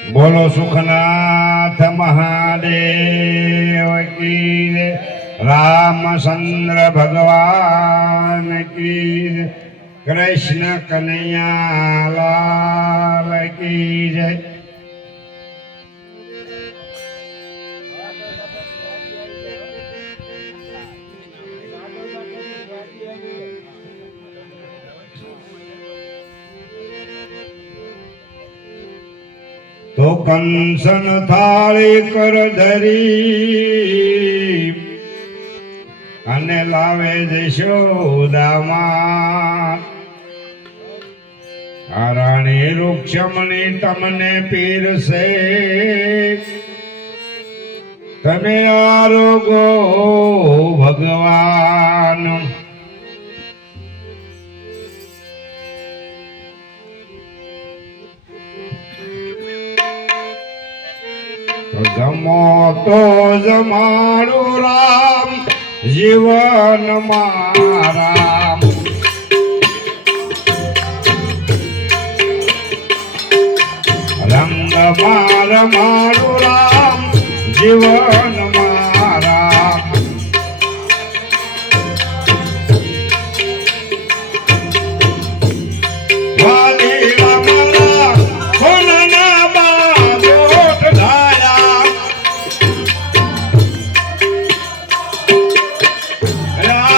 बोलो सुखनाथ महादेव की जय। रामचंद्र भगवान की जय। कृष्ण कन्हैया लाल की जय। तो कंसन थाળી कर धरी અને લાવે જશોદામાં રાણી રૂક્ષમણી તમને પીરસે તમે આરોગો ભગવાન જમો તો જમાડું રામ જીવન મારા રંગ માર મારું રામ જીવન મારા વાલી રામરા કોનના બાજોટ ધાયા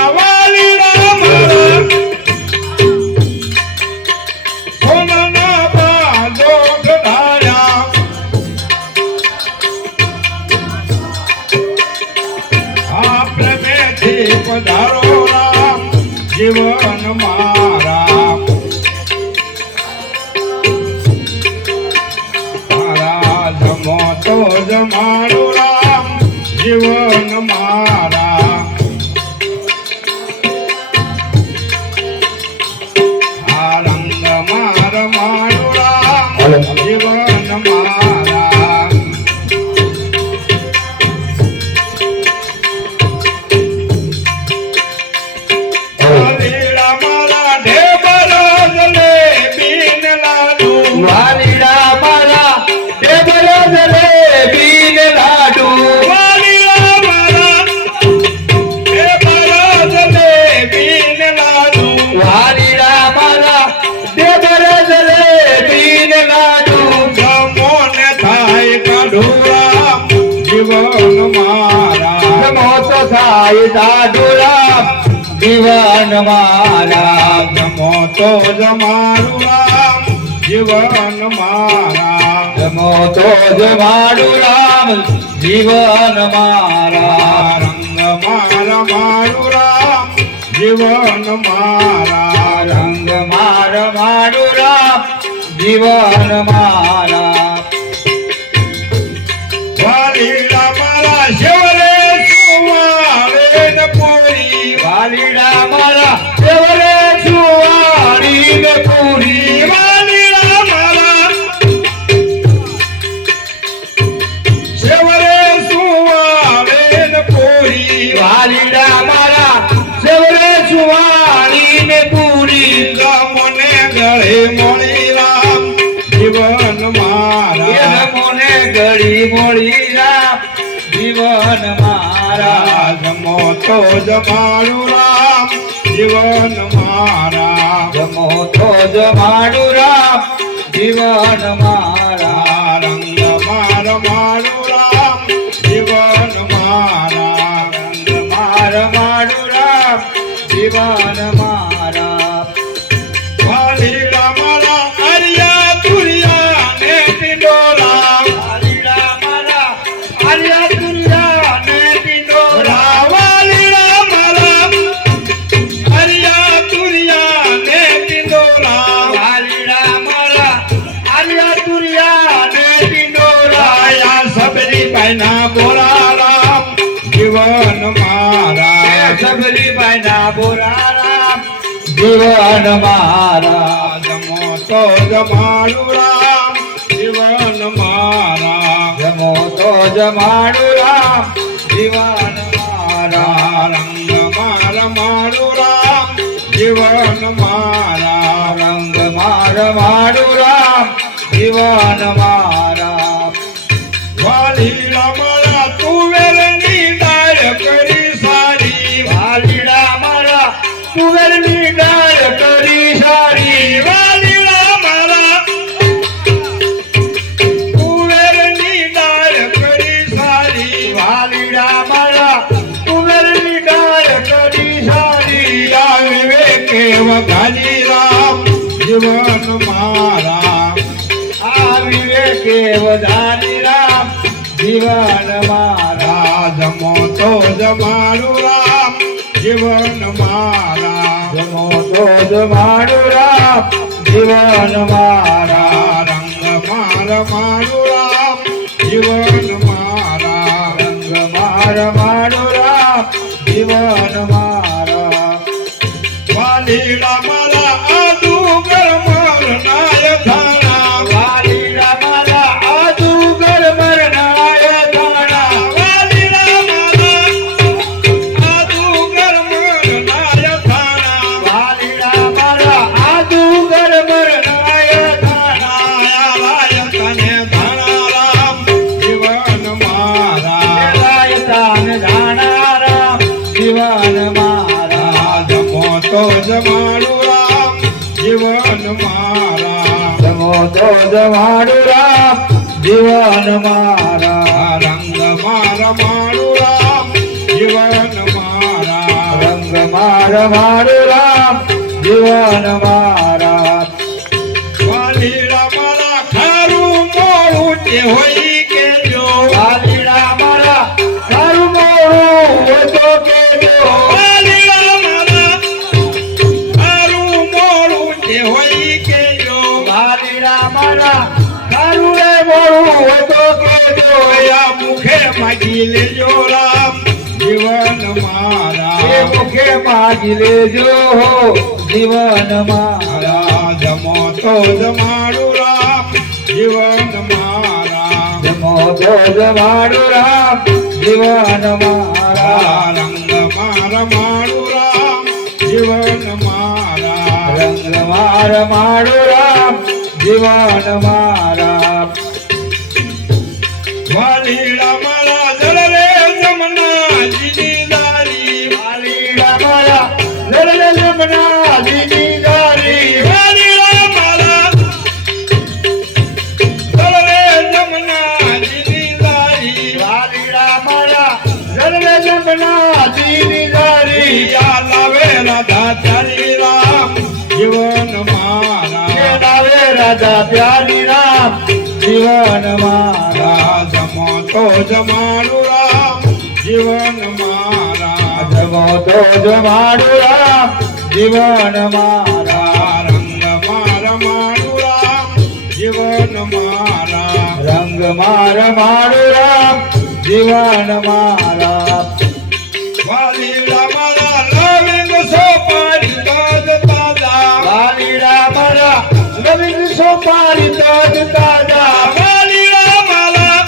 વાલી રામરા કોનના બાજોટ ધાયા આ પ્રેમેથી પધારો રામ જીવન મારા જમો તો જમાડું રામ જીવન મારા આ રંગ માર મારું રામ જીવન મારા વાલીડા મારા ઢેબરો જલેબી ને લાડુ વાલીડા મારા ઢેબરો જલેબી ને લાડુ વાલીડા મારા ઢેબરો જલેબી ને લાડુ વાલીડા મારા ઢેબરો જલેબી ને લાડુ જમો ને થાય કાઢુરા જીવન મારા જમો તો થાય દાદુરા જીવન મારા જમો તો જમારું રામ જીવન મારા જમો તો જમાડું રામ જીવન મારા રંગ માર મારું રામ જીવન મારા રંગ માર મારું રામ જીવન મારા વાલીડા મારા શિવરે સુવારે ને પૂરી વાલીડા મારા દેવરે છુવાડી ને પૂરી વાલીડા મારા શિવરે સુવારે ને પૂરી વાલીડા મારા દેવરે છુવાડી ને પૂરી મને ગળે મળી રામ જીવન મારા મને ગળી મોડી રામ જીવન મારા જમો તો જમાડું રામ જીવન મારા જમો તો જમાડું રામ જીવન મારા રંગ માર મારું રામ જીવન મારા રંગ માર મારું રામ જીવન મારા વાલીડા મારા હરિયા તુરિયા ને પિંડોરા વાલીડા મારા આર્યા દુનિયા ને પિંડોરા વાલીડા મારા હરિયા તુરિયા ને પિંડોરા વાલીડા મારા આર્યા દુનિયા ને પિંડોરા આયા સબરી પાયના બોરા રામ જીવન મારા સબલી બાઈના બોરા રામ જીવન મારા જમો તો જમાડું રામ જીવન મારા જમો તો જમાડું રામ જીવન મારા રંગ માર મારું રામ જીવન મારા રંગ માર મારું રામ જીવન મારા મારા આ વિવેકે વધારી રામ જીવન મારા જમો તો જમાડું રામ જીવન મારા જમો તો જમાડું રામ જીવન મારા રંગ માર મારું રામ જીવન મારા રંગ માર મારું રામ જીવન મારા વાલીડા મારા આદુ ગરમર નાય થાણા વાલીડા મારા આદુ ગરમર નાય થાણા વાલીડા મારા આદુ ગરમર નાય થાણા વાલીડા મારા આદુ ગરમર નાય થાણા લાય તને ધાણા રામ જીવન મારા લાય તને ધાણા રામ જીવન મારા જમો તો જમાડું રામ જીવન મારા જમો તો જમાડું રામ જીવન મારા રંગ માર મારું રામ જીવન મારા રંગ માર મારું રામ જીવન મારા વાલીડા મારા ખારું મોડું તે હોય કે જો વાલીડા મારા તારું મોડું હોય તો કેજો વાલીડા મારા ખારું મોડું તે હોય કે જો વાલીડા મારા તારું રે મોડું હોય તો કેજો આ મુખે માગી લેજો રામ જીવન મારા એ મુખે માગી લેજો જીવન મારા જમો તો જમાડું રામ જીવન મારા જમો તો જમાડું રામ જીવન મારા રંગ માર મારું રામ જીવન મારા રંગ માર મારું રામ જીવન મારા વાલીડા મારા જળ રે જમના જીની દારી વાલીડા મારા લડલે જમના દીની દારી વાલીડા મારા જળ રે જમના જીની દારી વાલીડા મારા લડલે જમના દીની દારી યા લાવે રાધા તારી રામ જીવન મારા નાવે રાધા પ્યારી રામ જીવન મારા જમો તો જમાડું રામ જીવન મારા જમો તો જમાડું રામ જીવન મારા રંગ માર મારું રામ જીવન મારા રંગ માર મારું રામ જીવન મારા વાલીડા મારા લવિંગ સોપારી તજ તાજા વાલીડા મારા લવિંગ સોપારી તજ તાજા વાલીડા મારા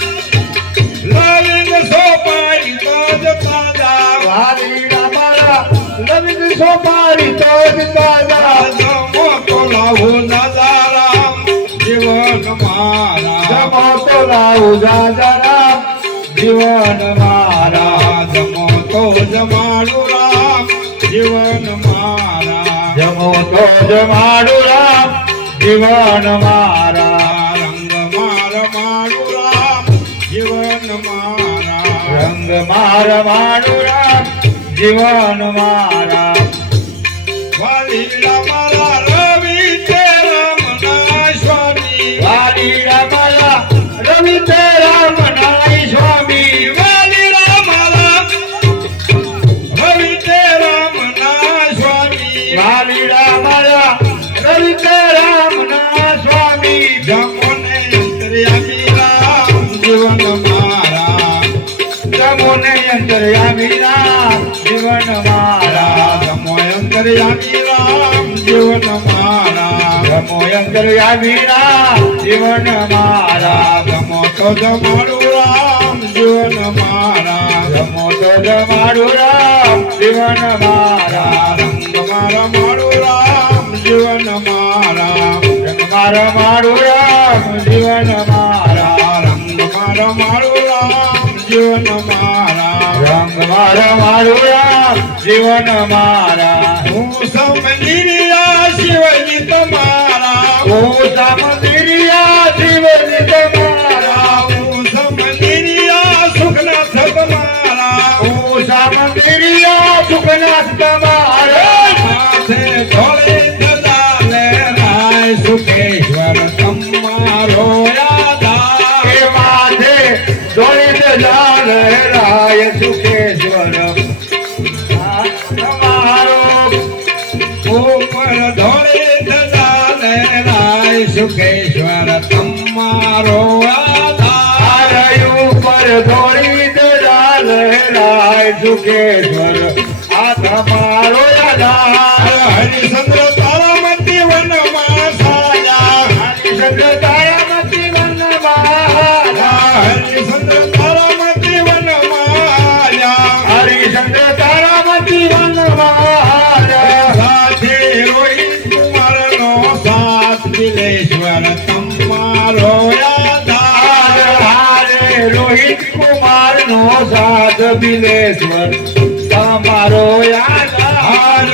લવિંગ સોપારી તજ તાજા વાલીડા મારા લવિંગ સોપારી તજ તાજા જમો તો લાવું દાદા રામ જીવન મારા જમો તો લાવું દાદા રામ જીવન મારા જમો તો જમાડું રામ જીવન મારા જમો તો જમાડું રામ જીવન મારા રંગ માર મારું રામ જીવન મારા રંગ માર મારું રામ જીવન મારા વાલીડા મારા રવિ તે રામના સ્વામી વાલીડા મારા રવિ તે રામ નાય સ્વામી વાલીડા મારા રવિ તે રામના સ્વામી વાલીડા મારા રવિ તે રામ ના સ્વામી જમોને અંતર્યામી રામ જીવન મારા જમોને અંતર્યામી રામ જીવન મારા જમો અંતર્યામી રામ જીવન મારા જમો અંતર્યામી રામ જીવન મારા જમો તો જમાડું રામ જીવન મારા જમો તો જમાડું રામ જીવન મારા રંગ મારા મારું રામ જીવન મારા રંગ મારા મારું રામ જીવન મારા રંગ મારા મારું રામ જીવન મારા રંગ મારા મારું રામ જીવન મારા હું સમજીયા શિવજી તમારા હું સમંદિરિયા શિવજી તમારા હું સમજીયા સુખનાથ તમારા હું સમંદિરિયા સુખનાથ તમારા માથે ઢોળે ગદા લહેરાય સુખે સુકેશ્વર તમારો આધાર એ માથે દોડી ધજા લહેરાય સુકેશ્વર તમારો ઉપર ધોળે ધજા લહેરાય સુકેશ્વર તમારો આધાર ઉપર દોડી ધજા લહેરાય સુકેશ્વર આ તમારો આધાર હરિચંદ્ર તારામતી વનમાં સાયા હરિચંદ્ર તારામતી વનમાં હરિચંદ્ર તારામતી વનમાં આયા હરિચંદ્ર તારામતી વનમાં સાથે રોહિત કુમારનો સાથ બિલેશ્વર તમારો આધાર રોહિત કુમાર નો સાથ બિલેશ્વર તમારો આધાર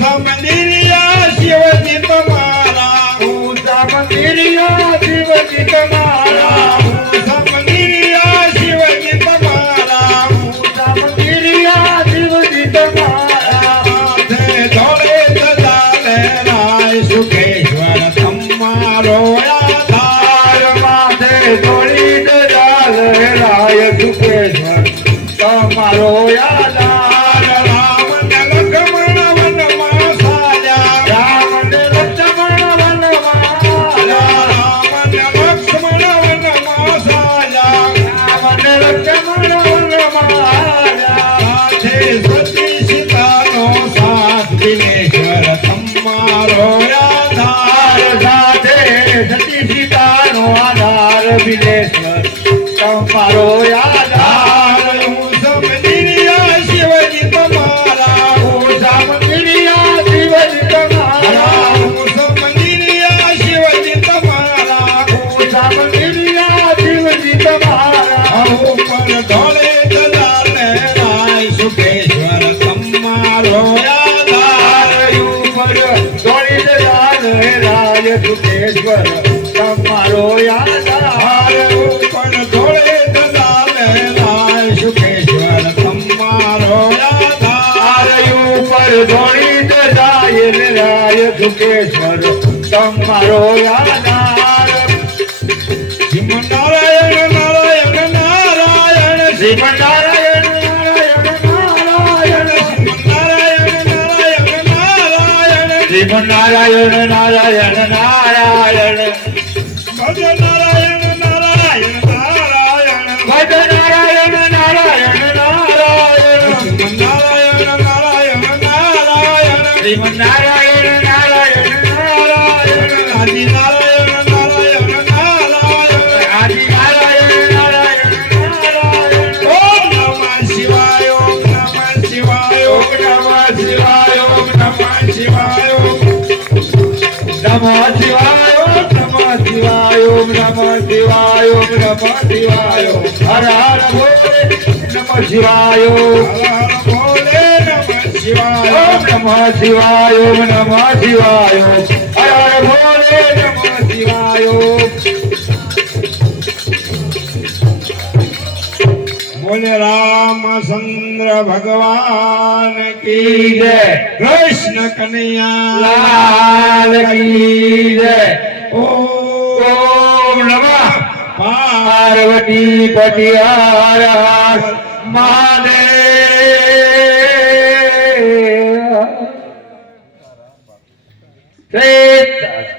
સમંદિરિયા શિવજી તમારા ઊંચા મંદિરિયા શિવજી તમારા સમંદિરિયા શિવજી તમારા ઊંચા મંદિરિયા શિવજી તમારા માથે ધોળે ધજા લહેરાય સુકેશ્વર તમારો આધાર માથે દોડી ધજા લહેરાય સુકેશ્વર તમારો આધાર રામ ને લક્ષ્મણ વનમાં સાયા રામ ને લક્ષ્મણ વનમાં રામ ને લક્ષ્મણ વનમાં સાયા રામ ને લક્ષ્મણ વનમાં સાથે સતી સીતાનો સાથ બિલેશ્વર તમારો આધાર સાથે સતી સીતાનો આધાર બિલેશ્વર તમારો આધાર સમંદિરિયા શિવજી તમારા ઊંચા મંદિરિયા શિવજી તમારા સમંદિરિયા શિવજી તમારા ઊંચા મંદિરિયા શિવજી તમારા ઉપર ધોળે ધજા લહેરાય સુકેશ્વર તમારો આધાર ઉપર દોડી ધજા લહેરાય સુકેશ્વર તમારો આધાર ઉપર ધોળે ધજા લહેરાય સુકેશ્વર તમારો આધાર ઉપર દોડી ધજા લહેરાય સુકેશ્વર તમારો આધાર શ્રીમ નારાયણ નારાયણ નારાયણ શ્રીમ નારાયણ નારાયણ નારાયણ નારાયણ નારાયણ નારાયણ શ્રીમ નારાયણ નારાયણ નારાયણ ભજ નારાયણ નારાયણ નારાયણ ભજ નારાયણ નારાયણ નારાયણ નારાયણ નારાયણ નારાયણ શ્રીમ નારાયણ નારાયણ નારાયણ આદિ નારાયણ નારાયણ નારાયણ આદિ નારાયણ નારાયણ નારાયણ ઓમ નમઃ શિવાય ઓમ નમઃ શિવાય ઓમ નમઃ શિવાય ઓમ નમઃ શિવાય નમઃ શિવાય ઓમ નમઃ શિવાય ઓમ નમઃ શિવાય ઓમ નમઃ શિવાય હર હર ભોલે નમઃ શિવાય હર હર ભોલે નમઃ શિવાય ઓમ નમઃ શિવાય ઓમ નમઃ શિવાય હર હર ભોલે નમઃ શિવાય બોલે રામચંદ્ર ભગવાન કી કી જય કૃષ્ણ કનૈયા લાલ કી જય ઓમ ઓમ નમઃ પાર્વતી પાર્વતી પતિ હર હર મહાદેવ શ્રેષ્ઠ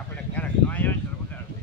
આપણે ક્યારેક ન આવ્યો ને તો વગાડ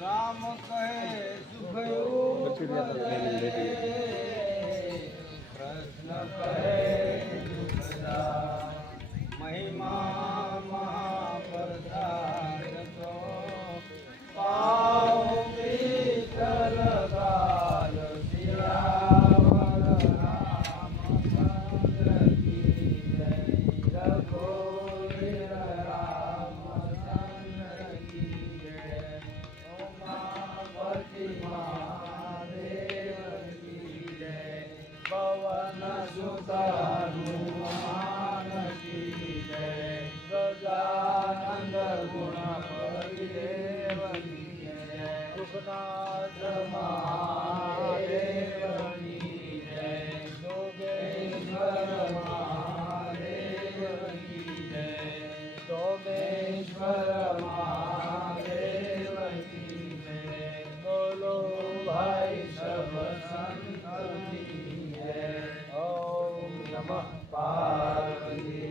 રામ કહે કૃષ્ણ કહે મહિમા મહાપ્રસાદ તો પાવ પીતલ ગાલ શિયાવર રામચંદ્ર કી જય રઘુવીર રામચંદ્ર કી જય ઉમાપતિ મહાદેવ કી જય પવન સુત હનુમાન કી જય ગજાનંદ ગુણપતિ દેવ કી જય સુખનાથ મહાદેવ કી જય યોગેશ્વર મહાદેવ કી જય સોમેશ્વર મહાદેવ કી જય બોલો ભાઈ સબ સંત કી જય ઓમ નમઃ પાર્વતી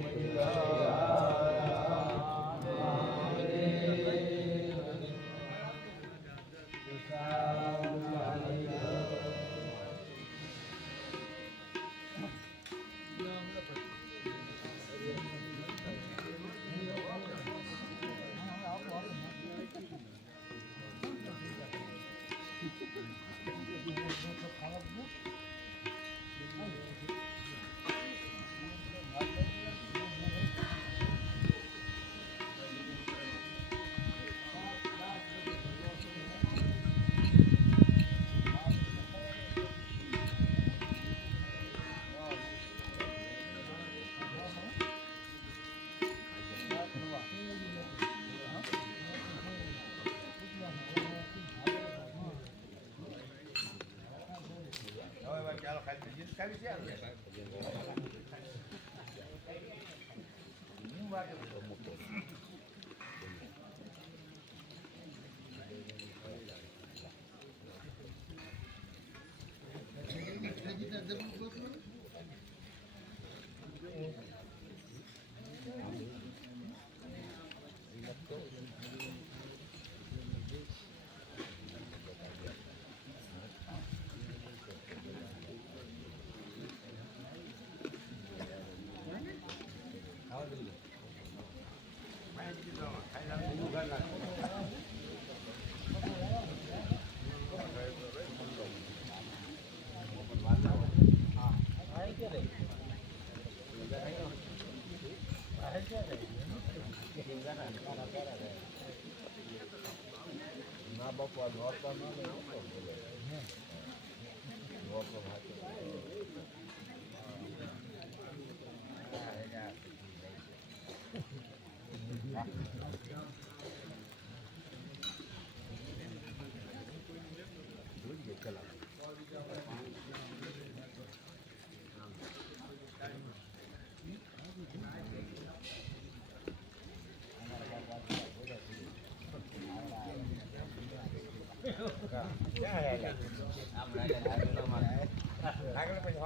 આગળ પછી